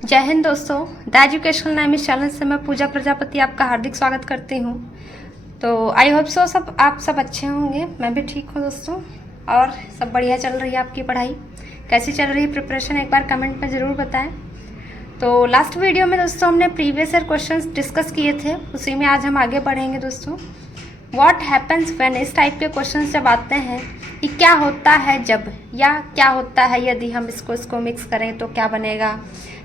जय हिंद दोस्तों। The educational नाम इस चैनल से मैं पूजा प्रजापति आपका हार्दिक स्वागत करती हूँ। तो आई होप सो आप सब अच्छे होंगे। मैं भी ठीक हूँ दोस्तों, और सब बढ़िया चल रही है। आपकी पढ़ाई कैसी चल रही है, प्रिपरेशन, एक बार कमेंट में ज़रूर बताएं। तो लास्ट वीडियो में दोस्तों हमने प्रीवियस ईयर क्वेश्चंस डिस्कस किए थे, उसी में आज हम आगे बढ़ेंगे दोस्तों। व्हाट हैपन्स व्हेन, इस टाइप के क्वेश्चंस जब आते हैं कि क्या होता है जब, या क्या होता है यदि हम इसको मिक्स करें तो क्या बनेगा,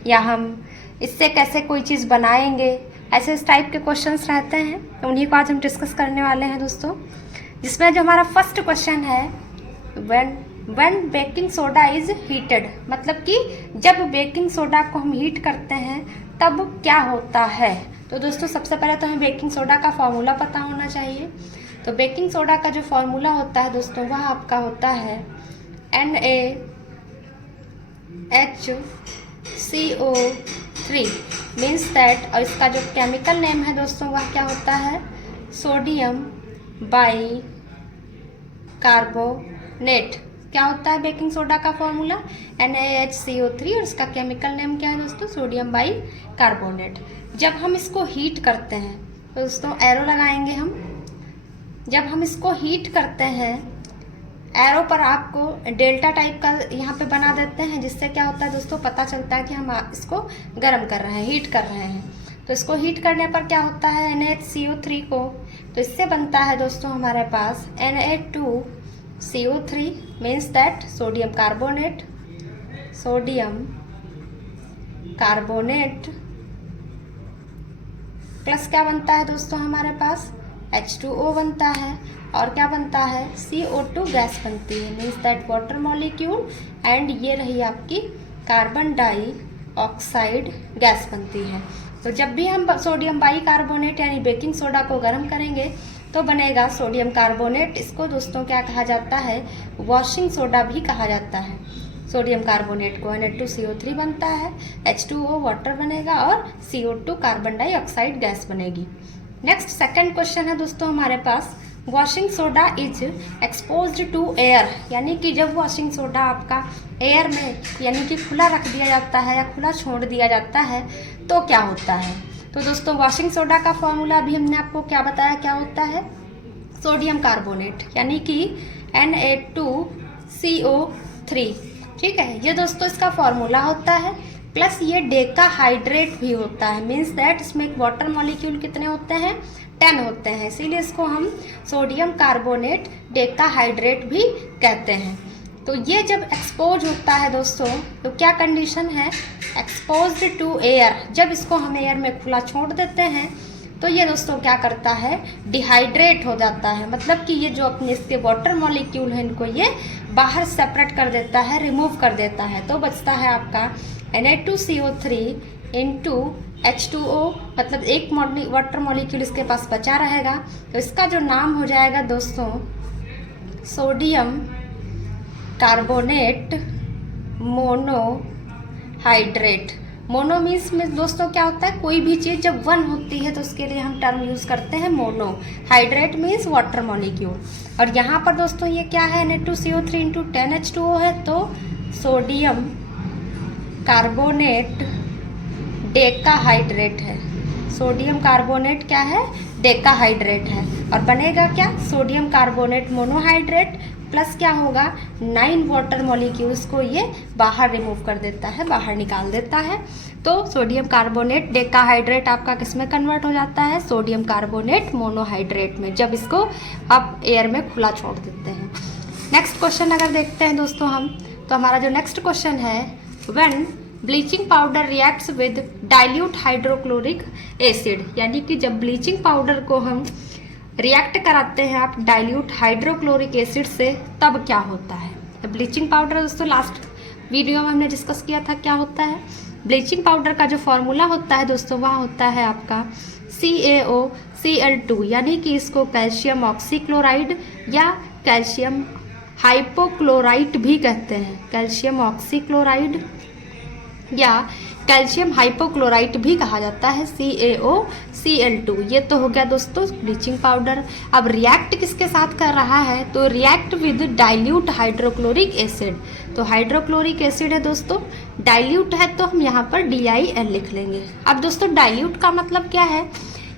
या हम इससे कैसे कोई चीज़ बनाएंगे, ऐसे इस टाइप के क्वेश्चंस रहते हैं। तो उन्हीं को आज हम डिस्कस करने वाले हैं दोस्तों। जिसमें जो हमारा फर्स्ट क्वेश्चन है, when baking soda is heated, मतलब कि जब बेकिंग सोडा को हम हीट करते हैं तब क्या होता है। तो दोस्तों सबसे पहले तो हमें बेकिंग सोडा का फॉर्मूला पता होना चाहिए। तो बेकिंग सोडा का जो फॉर्मूला होता है दोस्तों वह आपका होता है NaHCO3 मीन्स दैट, और इसका जो केमिकल नेम है दोस्तों वह क्या होता है, सोडियम बाई कार्बोनेट। क्या होता है बेकिंग सोडा का फॉर्मूला, NaHCO3, और इसका केमिकल नेम क्या है दोस्तों, सोडियम बाई कार्बोनेट। जब हम इसको हीट करते हैं तो दोस्तों एरो लगाएंगे हम। जब हम इसको हीट करते हैं, एरो पर आपको डेल्टा टाइप का यहाँ पे बना देते हैं, जिससे क्या होता है दोस्तों, पता चलता है कि हम इसको गर्म कर रहे हैं, हीट कर रहे हैं। तो इसको हीट करने पर क्या होता है, NaHCO3 को, तो इससे बनता है दोस्तों हमारे पास Na2CO3 means that sodium carbonate plus क्या बनता है दोस्तों हमारे पास H2O बनता है, और क्या बनता है, CO2 गैस बनती है means that water molecule, and ये रही आपकी कार्बन डाइऑक्साइड गैस बनती है। तो जब भी हम सोडियम बाई कार्बोनेट यानी बेकिंग सोडा को गर्म करेंगे तो बनेगा सोडियम कार्बोनेट। इसको दोस्तों क्या कहा जाता है, वॉशिंग सोडा भी कहा जाता है। सोडियम कार्बोनेट को Na2CO3 बनता है, H2O वाटर बनेगा, और CO2 कार्बन डाइऑक्साइड गैस बनेगी। नेक्स्ट सेकंड क्वेश्चन है दोस्तों हमारे पास, washing soda is exposed to air, यानी कि जब वॉशिंग सोडा आपका एयर में यानी कि खुला रख दिया जाता है या खुला छोड़ दिया जाता है तो क्या होता है। तो दोस्तों वॉशिंग सोडा का फॉर्मूला अभी हमने आपको क्या बताया, क्या होता है, सोडियम कार्बोनेट यानी कि Na2CO3, ठीक है। ये दोस्तों इसका फॉर्मूला होता है, प्लस ये डेकाहाइड्रेट भी होता है मीन्स दैट इसमें एक वाटर मॉलिक्यूल कितने होते हैं, 10 होते हैं, इसीलिए इसको हम सोडियम कार्बोनेट डेकाहाइड्रेट भी कहते हैं। तो ये जब एक्सपोज होता है दोस्तों तो क्या कंडीशन है, एक्सपोज्ड टू एयर, जब इसको हम एयर में खुला छोड़ देते हैं तो ये दोस्तों क्या करता है, डिहाइड्रेट हो जाता है, मतलब कि ये जो अपने इसके वाटर मॉलिक्यूल हैं इनको ये बाहर सेपरेट कर देता है, रिमूव कर देता है। तो बचता है आपका Na2CO3 इंटू H2O, मतलब एक वाटर मॉलिक्यूल इसके पास बचा रहेगा। तो इसका जो नाम हो जाएगा दोस्तों sodium carbonate monohydrate. Mono means में दोस्तों क्या होता है, कोई भी चीज़ जब वन होती है तो उसके लिए हम टर्म यूज़ करते हैं mono, hydrate means water molecule. और यहाँ पर दोस्तों ये क्या है, Na2CO3 इंटू 10H2O है, तो सोडियम कार्बोनेट डेकाहाइड्रेट है। सोडियम कार्बोनेट क्या है, डेकाहाइड्रेट है, और बनेगा क्या, सोडियम कार्बोनेट मोनोहाइड्रेट, प्लस क्या होगा, 9 वाटर मॉलिक्यूल्स को ये बाहर रिमूव कर देता है, बाहर निकाल देता है। तो सोडियम कार्बोनेट डेकाहाइड्रेट आपका किस में कन्वर्ट हो जाता है, सोडियम कार्बोनेट मोनोहाइड्रेट में, जब इसको आप एयर में खुला छोड़ देते हैं। नेक्स्ट क्वेश्चन अगर देखते हैं दोस्तों हम, तो हमारा जो नेक्स्ट क्वेश्चन है, when bleaching powder reacts with dilute hydrochloric acid, यानी कि जब ब्लीचिंग पाउडर को हम रिएक्ट कराते हैं आप डाइल्यूट हाइड्रोक्लोरिक एसिड से तब क्या होता है। तो ब्लीचिंग पाउडर दोस्तों लास्ट वीडियो में हमने डिस्कस किया था क्या होता है। ब्लीचिंग पाउडर का जो फॉर्मूला होता है दोस्तों वह होता है आपका CaOCl2, यानी कि इसको कैल्शियम ऑक्सीक्लोराइड या कैल्शियम हाइपोक्लोराइट भी कहते हैं, कैल्शियम ऑक्सीक्लोराइड या कैल्शियम हाइपोक्लोराइट भी कहा जाता है, CaOCl2। ये तो हो गया दोस्तों ब्लीचिंग पाउडर। अब रिएक्ट किसके साथ कर रहा है, तो react with dilute hydrochloric acid. तो हाइड्रोक्लोरिक एसिड है दोस्तों, डाइल्यूट है तो हम यहाँ पर DIL लिख लेंगे। अब दोस्तों डाइल्यूट का मतलब क्या है,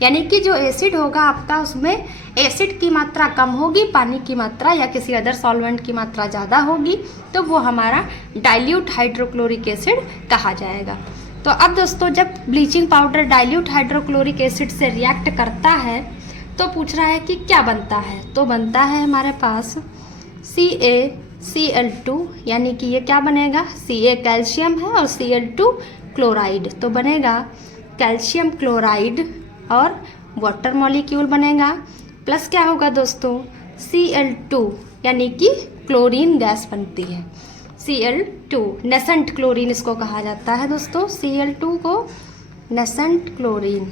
यानी कि जो एसिड होगा आपका उसमें एसिड की मात्रा कम होगी, पानी की मात्रा या किसी अदर सॉल्वेंट की मात्रा ज़्यादा होगी, तो वो हमारा डाइल्यूट हाइड्रोक्लोरिक एसिड कहा जाएगा। तो अब दोस्तों जब bleaching powder dilute hydrochloric acid से रिएक्ट करता है तो पूछ रहा है कि क्या बनता है, तो बनता है हमारे पास CaCl2, यानी कि ये क्या बनेगा, Ca कैल्शियम है और Cl2 क्लोराइड, तो बनेगा कैल्शियम क्लोराइड और वाटर मॉलिक्यूल बनेगा, प्लस क्या होगा दोस्तों Cl2, यानी कि क्लोरीन गैस बनती है। Cl2 नेसेंट क्लोरीन इसको कहा जाता है दोस्तों, Cl2 को नेसेंट क्लोरीन।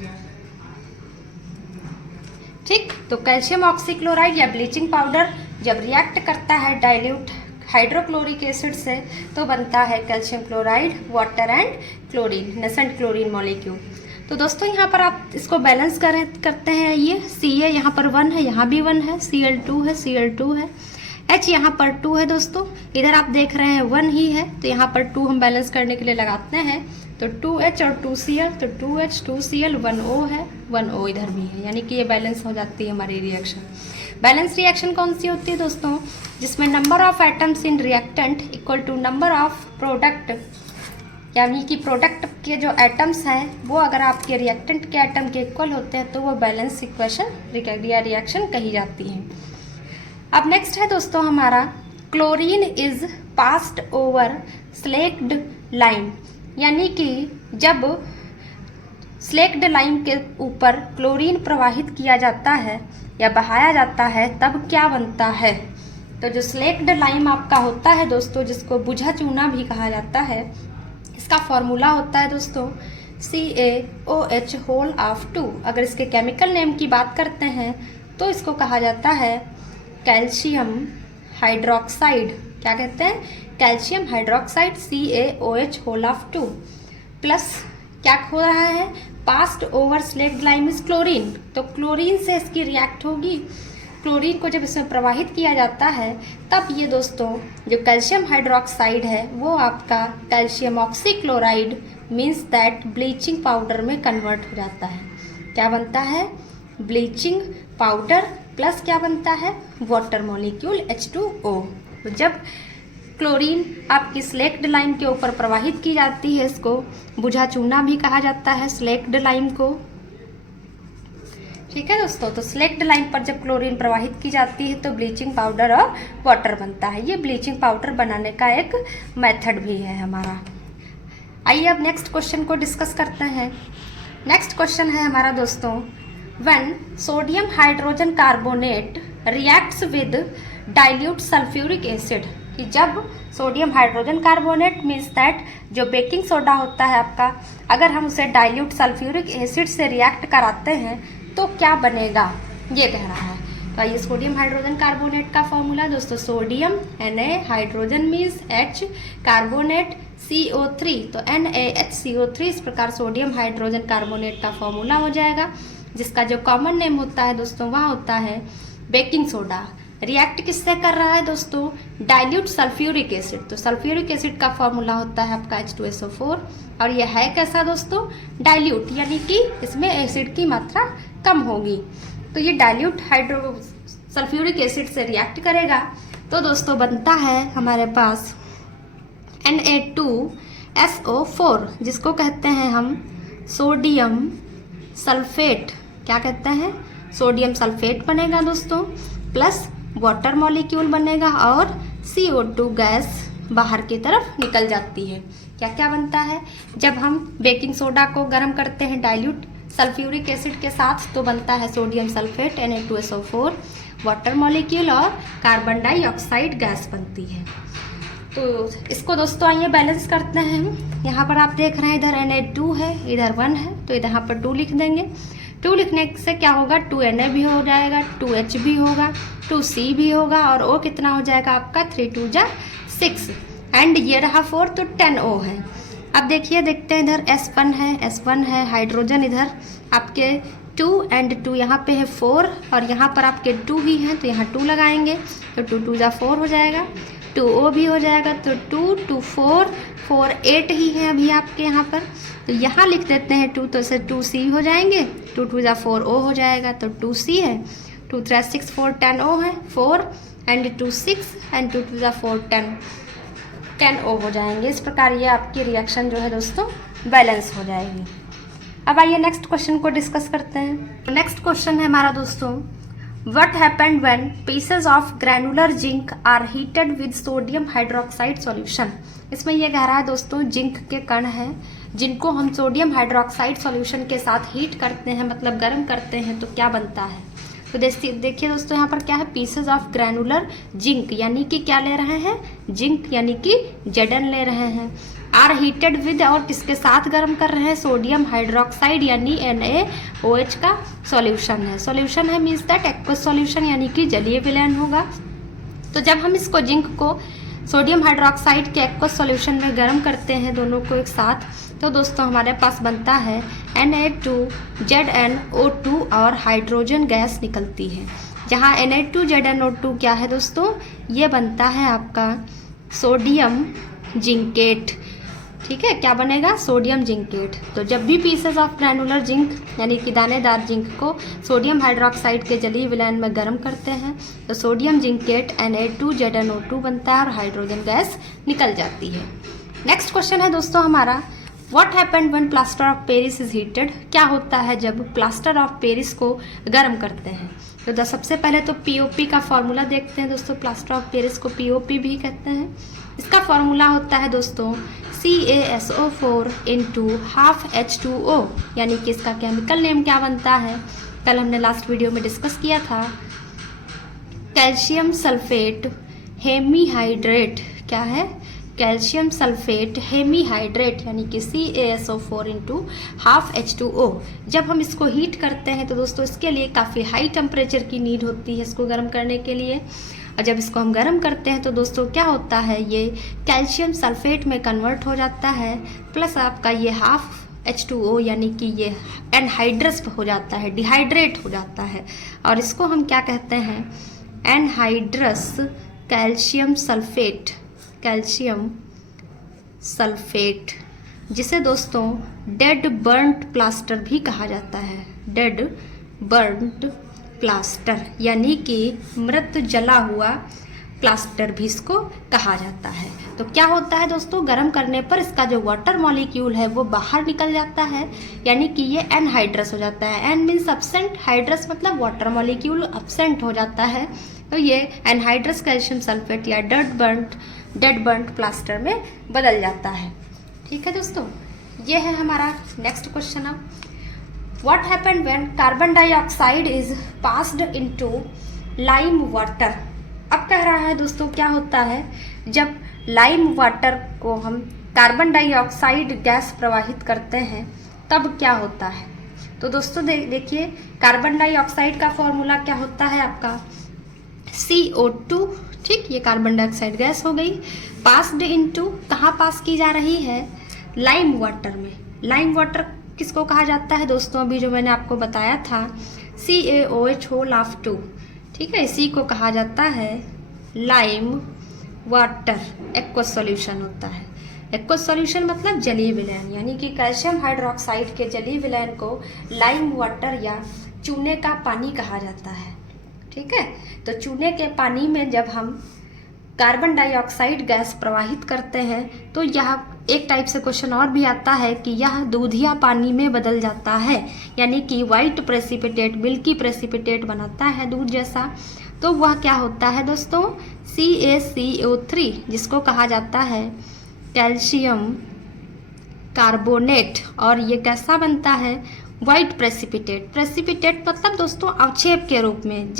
ठीक, तो कैल्शियम ऑक्सीक्लोराइड या ब्लीचिंग पाउडर जब रिएक्ट करता है डाइल्यूट हाइड्रोक्लोरिक एसिड से तो बनता है calcium chloride, water and chlorine, nascent chlorine molecule. तो दोस्तों यहाँ पर आप इसको बैलेंस करते हैं, ये Ca यहाँ पर 1 है, यहाँ भी 1 है, Cl2 है, Cl2 है, H यहाँ पर 2 है दोस्तों, इधर आप देख रहे हैं 1 ही है, तो यहाँ पर 2 हम बैलेंस करने के लिए लगाते हैं, तो 2H और 2Cl, तो 2H 2Cl 1O है, 1O इधर भी है, यानी कि ये बैलेंस हो जाती है हमारी रिएक्शन। बैलेंस रिएक्शन कौन सी होती है दोस्तों, जिसमें number of atoms in reactant equal to number of product, यानी कि प्रोडक्ट के जो एटम्स हैं वो अगर आपके रिएक्टेंट के एटम के इक्वल होते हैं तो वो बैलेंस इक्वेशन या रिएक्शन कही जाती है। अब नेक्स्ट है दोस्तों हमारा chlorine is passed over slaked lime, यानी कि जब स्लेक्ड लाइम के ऊपर क्लोरीन प्रवाहित किया जाता है या बहाया जाता है तब क्या बनता है। तो जो स्लेक्ड लाइम आपका होता है दोस्तों, जिसको बुझा चूना भी कहा जाता है, इसका फॉर्मूला होता है दोस्तों CaOH2। अगर इसके केमिकल नेम की बात करते हैं तो इसको कहा जाता है कैल्शियम हाइड्रोक्साइड। क्या कहते हैं, कैल्शियम हाइड्रोक्साइड CaOH2 प्लस क्या हो रहा है, passed over slaked lime is chlorine, तो क्लोरीन से इसकी रिएक्ट होगी। क्लोरीन को जब इसमें प्रवाहित किया जाता है तब ये दोस्तों जो कैल्शियम हाइड्रोक्साइड है वो आपका calcium oxychloride means that bleaching powder में कन्वर्ट हो जाता है। क्या बनता है, ब्लीचिंग पाउडर प्लस क्या बनता है, वाटर मॉलिक्यूल H2O। तो जब क्लोरीन आपकी स्लेक्ड लाइम के ऊपर प्रवाहित की जाती है, इसको बुझा चूना भी कहा जाता है स्लेक्ड लाइम को। ठीक है दोस्तों, तो स्लेक्ड लाइम पर जब क्लोरीन प्रवाहित की जाती है तो ब्लीचिंग पाउडर और वाटर बनता है। ये ब्लीचिंग पाउडर बनाने का एक मेथड भी है हमारा। आइए अब नेक्स्ट क्वेश्चन को डिस्कस करते हैं। नेक्स्ट क्वेश्चन है हमारा दोस्तों, when sodium hydrogen carbonate reacts with dilute sulphuric acid, कि जब sodium hydrogen carbonate means that जो बेकिंग सोडा होता है आपका, अगर हम उसे डाइल्यूट सल्फ्यूरिक एसिड से रिएक्ट कराते हैं तो क्या बनेगा, ये कह रहा है। तो आइए सोडियम हाइड्रोजन कार्बोनेट का फॉर्मूला दोस्तों, sodium Na, hydrogen means H, carbonate CO3, तो NaHCO3, इस प्रकार सोडियम हाइड्रोजन कार्बोनेट का फॉर्मूला हो जाएगा, जिसका जो कॉमन नेम होता है दोस्तों वह होता है बेकिंग सोडा। रिएक्ट किससे कर रहा है दोस्तों, डाइल्यूट सल्फ्यूरिक एसिड, तो सल्फ्यूरिक एसिड का फॉर्मूला होता है आपका H2SO4, और यह है कैसा दोस्तों, डाइल्यूट, यानी कि इसमें एसिड की मात्रा कम होगी। तो ये डाइल्यूट सल्फ्यूरिक एसिड से रिएक्ट करेगा तो दोस्तों बनता है हमारे पास Na2SO4, जिसको कहते हैं हम सोडियम सल्फेट। क्या कहते हैं, सोडियम सल्फेट बनेगा दोस्तों, प्लस वाटर मॉलिक्यूल बनेगा और CO2 गैस बाहर की तरफ निकल जाती है। क्या क्या बनता है, जब हम बेकिंग सोडा को गर्म करते हैं डाइल्यूट सल्फ्यूरिक एसिड के साथ तो बनता है sodium sulphate Na2SO4, water molecule और कार्बन डाइऑक्साइड गैस बनती है। तो इसको दोस्तों आइए बैलेंस करते हैं हम। यहाँ पर आप देख रहे हैं इधर Na2 है, इधर 1 है, तो इधर यहाँ पर 2 लिख देंगे। 2 लिखने से क्या होगा, 2Na भी हो जाएगा, 2H भी होगा, 2C भी होगा, और O कितना हो जाएगा आपका 3 2 जा 6, एंड ये रहा 4 तो 10O है। अब देखिए, देखते हैं इधर S1 है हाइड्रोजन, इधर आपके 2 and 2 यहाँ पे है 4 और यहाँ पर आपके 2 ही हैं तो यहाँ 2 लगाएंगे तो 2 2 4 हो जाएगा, 2O भी हो जाएगा तो 2 2 4 4 8 ही है अभी आपके यहाँ पर। तो यहाँ लिख देते हैं 2 तो इसे 2C हो जाएंगे, 2 2 4O हो जाएगा तो 2C है, 2 3 6 4 10O है 4 and 2 6 and 2 2 4 10O हो जाएंगे। इस प्रकार ये आपकी रिएक्शन जो है दोस्तों बैलेंस हो जाएगी। अब आइए नेक्स्ट क्वेश्चन को डिस्कस करते हैं। नेक्स्ट क्वेश्चन है हमारा दोस्तों, what happened when pieces of granular zinc are heated with sodium hydroxide solution. इसमें यह कह रहा है दोस्तों जिंक के कण हैं जिनको हम सोडियम हाइड्रोक्साइड सॉल्यूशन के साथ हीट करते हैं, मतलब गर्म करते हैं, तो क्या बनता है। तो देखिए दोस्तों यहाँ पर क्या है, पीसेस ऑफ ग्रैनुलर जिंक यानी कि क्या ले रहे हैं, जिंक यानी कि Zn ले रहे हैं, आर हीटेड विद और किसके साथ गर्म कर रहे हैं, सोडियम हाइड्रोक्साइड यानी NaOH का सॉल्यूशन है मीन्स दैट एक्वस सॉल्यूशन यानी कि जलीय विलयन होगा। तो जब हम इसको जिंक को सोडियम हाइड्रोक्साइड के एक्वस सॉल्यूशन में गर्म करते हैं दोनों को एक साथ, तो दोस्तों हमारे पास बनता है Na2ZnO2 और हाइड्रोजन गैस निकलती है। जहाँ Na2ZnO2 क्या है दोस्तों, ये बनता है आपका सोडियम जिंकेट। ठीक है, क्या बनेगा, सोडियम जिंकेट। तो जब भी पीसेस ऑफ ग्रैनुलर जिंक यानी कि दानेदार जिंक को सोडियम हाइड्रोक्साइड के जलीय विलयन में गर्म करते हैं तो सोडियम जिंकेट Na2ZnO2 बनता है और हाइड्रोजन गैस निकल जाती है। नेक्स्ट क्वेश्चन है दोस्तों हमारा, what happened when plaster of Paris is heated. क्या होता है जब प्लास्टर ऑफ पेरिस को गर्म करते हैं। तो सबसे पहले तो POP का फॉर्मूला देखते हैं दोस्तों। प्लास्टर ऑफ पेरिस को POP भी कहते हैं। इसका फॉर्मूला होता है दोस्तों CaSO4 इंटू हाफ H2O, यानी कि इसका केमिकल नेम क्या बनता है, कल हमने लास्ट वीडियो में डिस्कस किया था, कैल्शियम सल्फेट हेमीहाइड्रेट। क्या है, कैल्शियम सल्फेट हेमीहाइड्रेट यानी कि CaSO4 इंटू हाफ H2O। जब हम इसको हीट करते हैं तो दोस्तों इसके लिए काफ़ी हाई टेम्परेचर की नीड होती है इसको गर्म करने के लिए, और जब इसको हम गर्म करते हैं तो दोस्तों क्या होता है, ये कैल्शियम सल्फेट में कन्वर्ट हो जाता है, प्लस आपका ये हाफ H2O यानी कि ये एनहाइड्रस हो जाता है, डिहाइड्रेट हो जाता है, और इसको हम क्या कहते हैं, एनहाइड्रस कैल्शियम सल्फेट, जिसे दोस्तों डेड बर्न्ट प्लास्टर भी कहा जाता है। डेड बर्न्ट प्लास्टर यानी कि मृत जला हुआ प्लास्टर भी इसको कहा जाता है। तो क्या होता है दोस्तों, गर्म करने पर इसका जो वाटर मॉलिक्यूल है वो बाहर निकल जाता है, यानी कि ये एनहाइड्रस हो जाता है। एन मीन्स अब्सेंट, हाइड्रस मतलब वाटर मॉलिक्यूल अब्सेंट हो जाता है, तो ये एनहाइड्रस कैल्शियम सल्फेट या डेड बर्न्ट प्लास्टर में बदल जाता है। ठीक है दोस्तों, ये है हमारा नेक्स्ट क्वेश्चन। अब what happened when carbon dioxide is passed into lime water. अब कह रहा है दोस्तों क्या होता है जब लाइम वाटर को हम कार्बन डाइऑक्साइड गैस प्रवाहित करते हैं तब क्या होता है। तो दोस्तों देखिए कार्बन डाइऑक्साइड का फॉर्मूला क्या होता है आपका CO2। ठीक, ये कार्बन डाइऑक्साइड गैस हो गई, पास्ड इनटू, कहाँ पास की जा रही है, लाइम वाटर में। लाइम वाटर किसको कहा जाता है दोस्तों, अभी जो मैंने आपको बताया था CaOH2। ठीक है, इसी को कहा जाता है लाइम वाटर। एक्वस सॉल्यूशन होता है। एक्वस सॉल्यूशन मतलब जलीय विलयन, यानी कि कैल्शियम हाइड्रोक्साइड के जलीय विलयन को लाइम वाटर या चूने का पानी कहा जाता है। ठीक है, तो चूने के पानी में जब हम कार्बन डाइऑक्साइड गैस प्रवाहित करते हैं तो यह एक टाइप से क्वेश्चन और भी आता है कि यह दूधिया पानी में बदल जाता है, यानी कि वाइट प्रेसिपिटेट, मिल्की प्रेसिपिटेट बनाता है दूध जैसा। तो वह क्या होता है दोस्तों, CaCO3, जिसको कहा जाता है कैल्शियम कार्बोनेट, और ये कैसा बनता है, वाइट प्रेसिपिटेट। प्रेसिपिटेट मतलब दोस्तों अवक्षेप के रूप में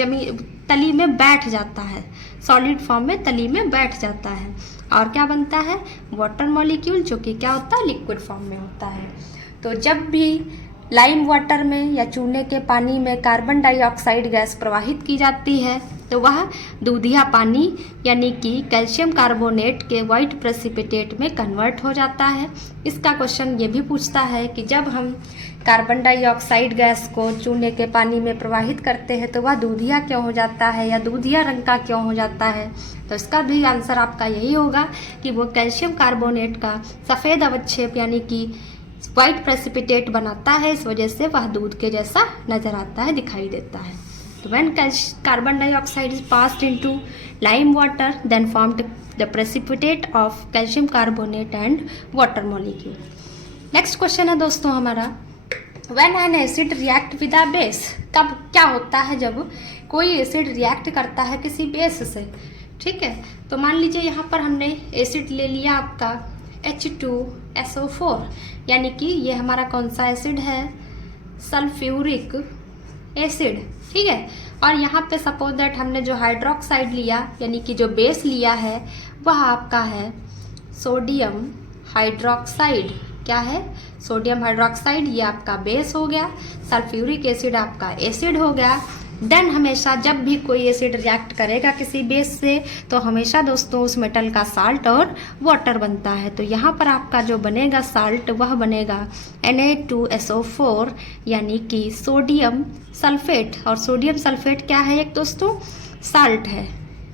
तली में बैठ जाता है, सॉलिड फॉर्म में तली में बैठ जाता है, और क्या बनता है, वाटर मॉलिक्यूल, जो कि क्या होता है, लिक्विड फॉर्म में होता है। तो जब भी लाइम वाटर में या चूने के पानी में कार्बन डाइऑक्साइड गैस प्रवाहित की जाती है तो वह दूधिया पानी यानी कि कैल्शियम कार्बोनेट के वाइट प्रेसिपिटेट में कन्वर्ट हो जाता है। इसका क्वेश्चन ये भी पूछता है कि जब हम कार्बन डाइऑक्साइड गैस को चूने के पानी में प्रवाहित करते हैं तो वह दूधिया क्यों हो जाता है या दूधिया रंग का क्यों हो जाता है। तो इसका भी आंसर आपका यही होगा कि वो कैल्शियम कार्बोनेट का सफ़ेद अवक्षेप यानी कि वाइट प्रेसिपिटेट बनाता है, इस वजह से वह दूध के जैसा नजर आता है, दिखाई देता है। तो when carbon dioxide is passed into lime water then formed the precipitate of calcium carbonate and water molecule. Next question है दोस्तों हमारा, when an acid react with a base, कब क्या होता है जब कोई एसिड रिएक्ट करता है किसी बेस से। ठीक है, तो मान लीजिए यहाँ पर हमने एसिड ले लिया आपका H2SO4 यानी कि ये हमारा कौन सा एसिड है, सल्फ्यूरिक एसिड। ठीक है, और यहाँ पे सपोज दैट हमने जो हाइड्रोक्साइड लिया यानी कि जो बेस लिया है वह आपका है सोडियम हाइड्रोक्साइड। क्या है, सोडियम हाइड्रोक्साइड, ये आपका बेस हो गया, सल्फ्यूरिक एसिड आपका एसिड हो गया। देन हमेशा जब भी कोई एसिड रिएक्ट करेगा किसी बेस से तो हमेशा दोस्तों उस मेटल का साल्ट और वाटर बनता है। तो यहाँ पर आपका जो बनेगा साल्ट वह बनेगा Na2SO4 यानी कि सोडियम सल्फेट। और सोडियम सल्फेट क्या है, एक दोस्तों साल्ट है,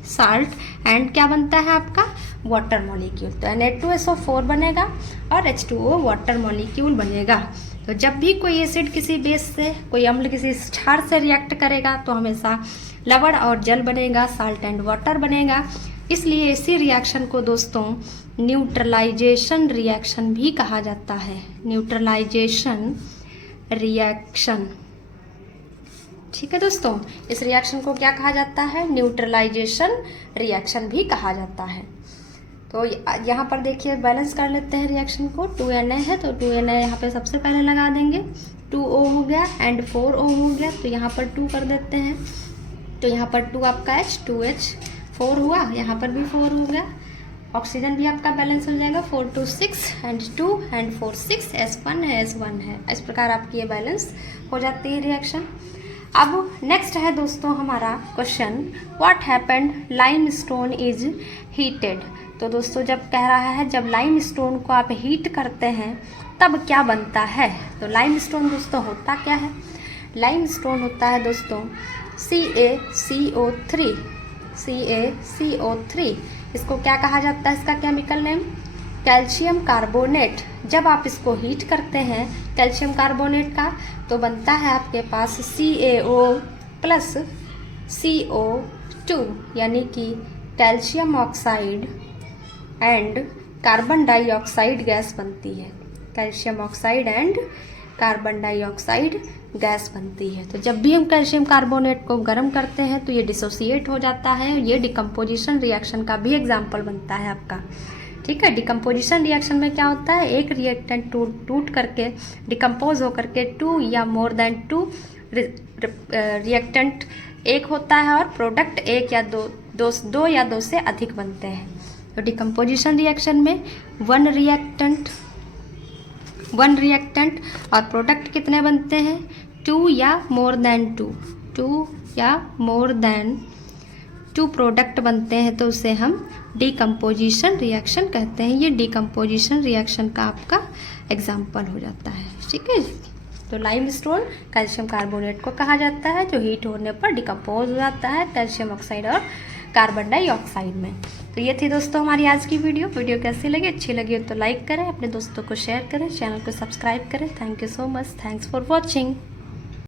साल्ट एंड क्या बनता है आपका वाटर मॉलिक्यूल। तो Na2SO4 बनेगा और H2O वाटर मॉलिक्यूल बनेगा। तो जब भी कोई एसिड किसी बेस से, कोई अम्ल किसी क्षार से रिएक्ट करेगा तो हमेशा लवण और जल बनेगा, साल्ट एंड वाटर बनेगा। इसलिए इसी रिएक्शन को दोस्तों न्यूट्रलाइजेशन रिएक्शन भी कहा जाता है, न्यूट्रलाइजेशन रिएक्शन। ठीक है दोस्तों, इस रिएक्शन को क्या कहा जाता है, न्यूट्रलाइजेशन रिएक्शन भी कहा जाता है। तो यहाँ पर देखिए बैलेंस कर लेते हैं रिएक्शन को। 2Na है तो 2Na यहाँ पे सबसे पहले लगा देंगे, 2O हो गया एंड 4O हो गया, तो यहाँ पर 2 कर देते हैं। तो यहाँ पर 2 आपका H, 2H4 हुआ, यहाँ पर भी 4 हो गया। ऑक्सीजन भी आपका बैलेंस हो जाएगा, 4 2 6 एंड 2 एंड 4 6, S1 है S1 है। इस प्रकार आपकी ये बैलेंस हो जाती है रिएक्शन। अब नेक्स्ट है दोस्तों हमारा question, what happened lime stone is heated. तो दोस्तों जब कह रहा है जब लाइम स्टोन को आप हीट करते हैं तब क्या बनता है। तो लाइम स्टोन दोस्तों होता क्या है, लाइम स्टोन होता है दोस्तों CaCO3, CaCO3। इसको क्या कहा जाता है, इसका केमिकल नेम कैल्शियम कार्बोनेट। जब आप इसको हीट करते हैं कैल्शियम कार्बोनेट का तो बनता है आपके पास CaO प्लस CO2 यानी कि calcium oxide and carbon dioxide gas बनती है, calcium oxide and carbon dioxide gas बनती है। तो जब भी हम कैल्शियम कार्बोनेट को गर्म करते हैं तो ये डिसोसिएट हो जाता है, ये डिकम्पोजिशन रिएक्शन का भी एग्जाम्पल बनता है आपका। ठीक है, डिकम्पोजिशन रिएक्शन में क्या होता है, एक रिएक्टेंट टूट करके डिकम्पोज होकर के 2 या मोर देन 2 रिएक्टेंट एक होता है और प्रोडक्ट एक या दो या दो से अधिक बनते हैं। तो डिकम्पोजिशन रिएक्शन में वन रिएक्टेंट और प्रोडक्ट कितने बनते हैं, 2 या मोर देन 2 या मोर देन 2 प्रोडक्ट बनते हैं, तो उसे हम डिकम्पोजिशन रिएक्शन कहते हैं। ये डिकम्पोजिशन रिएक्शन का आपका एग्जाम्पल हो जाता है। ठीक है, तो लाइम स्टोन कैल्शियम कार्बोनेट को कहा जाता है जो हीट होने पर डिकम्पोज हो जाता है कैल्शियम ऑक्साइड और कार्बन डाइऑक्साइड में। तो ये थी दोस्तों हमारी आज की वीडियो कैसी लगी, अच्छी लगी हो तो लाइक करें, अपने दोस्तों को शेयर करें, चैनल को सब्सक्राइब करें। Thank you so much, thanks for watching.